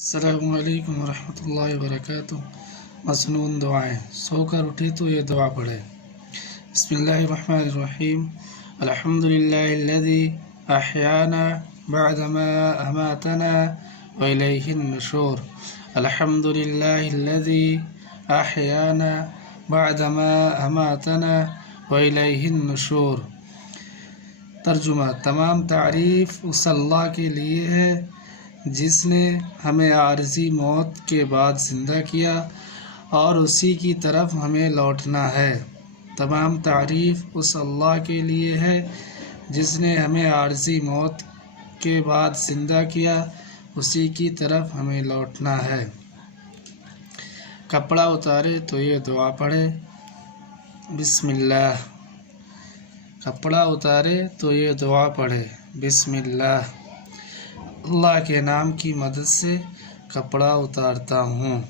السلام علیکم ورحمۃ اللہ وبرکاتہ۔ مسنون دعائیں، سو کر اٹھی تو یہ دعا پڑھے۔ بسم اللہ الرحمن الرحیم۔ الحمد للہ الذی احیانا بعدما اماتنا والیہ النشور۔ الحمد للہ الذی احیانا بعدما اماتنا والیہ النشور۔ ترجمہ: تمام تعریف اس اللہ کے لیے ہے جس نے ہمیں عارضی موت کے بعد زندہ کیا اور اسی کی طرف ہمیں لوٹنا ہے۔ تمام تعریف اس اللہ کے لیے ہے جس نے ہمیں عارضی موت کے بعد زندہ کیا، اسی کی طرف ہمیں لوٹنا ہے۔ کپڑا اتارے تو یہ دعا پڑھے۔ بسم اللہ۔ کپڑا اتارے تو یہ دعا پڑھے۔ بسم اللہ۔ اللہ کے نام کی مدد سے کپڑا اتارتا ہوں۔